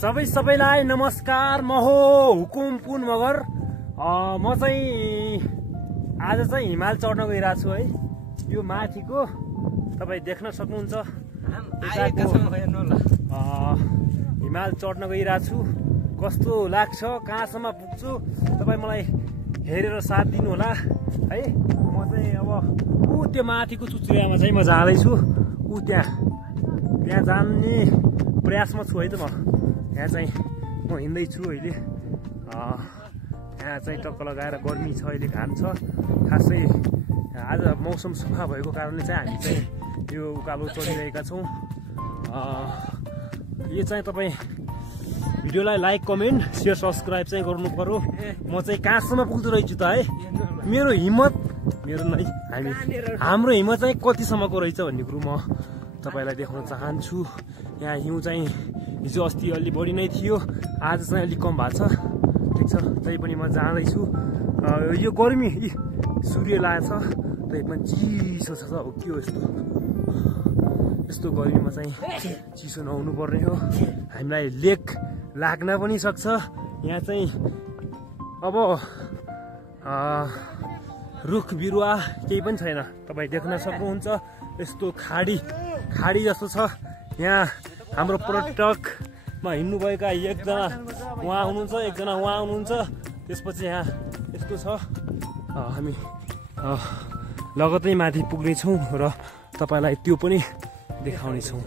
सबैलाई नमस्कार। म हो हुकुम पुन मगर। म चाहिँ आज चाहिँ हिमाल चढ्न गइरहेको छु है। यो माथिको तपाईँ देख्न सक्नुहुन्छ हिमाल चढ्न गइरहेको छु। कस्तो लाग्छ, कहाँसम्म पुग्छु तपाईँ मलाई हेरेर साथ दिनु होला है। म चाहिँ अब त्यो माथिको चुचुरामा चाहिँ म जाँदैछु। त्यहाँ जाने प्रयासमा छु है त। म यहाँ चाहिँ म हिँड्दैछु अहिले। यहाँ चाहिँ टक्क लगाएर गर्मी छ, अहिले घाम छ। खासै आज मौसम सफा भएको कारणले चाहिँ हामी चाहिँ यो उकालो चढिरहेका छौँ। यो चाहिँ तपाईँ भिडियोलाई लाइक, कमेन्ट, सेयर, सब्सक्राइब चाहिँ गर्नु पर्यो। म चाहिँ कहाँसम्म पुग्दो रहेछु त है। मेरो हाम्रो हिम्मत चाहिँ कतिसम्मको रहेछ भन्ने कुरो म तपाईँलाई देखाउन चाहन्छु। यहाँ हिउँ चाहिँ हिजो अस्ति अलि बढी नै थियो, आज चाहिँ अलिक कम भएको छ। ठिक छ, तै पनि म जाँदैछु। यो गर्मी सूर्य लागेको छ, तै पनि चिसो छ हो के हो यस्तो गर्मीमा चाहिँ चिसो नहुनु पर्ने हो। हामीलाई लेक लाग्न पनि सक्छ। यहाँ चाहिँ अब रुख बिरुवा केही पनि छैन, तपाईँ देख्न सक्नुहुन्छ। यस्तो खाडी जस्तो छ। यहाँ हाम्रो पर्यटकमा हिँड्नुभएका एकजना उहाँ हुनुहुन्छ, एकजना उहाँ हुनुहुन्छ। त्यसपछि यहाँ यस्तो छ। हामी लगत्तै माथि पुग्नेछौँ र तपाईँलाई त्यो पनि देखाउनेछौँ।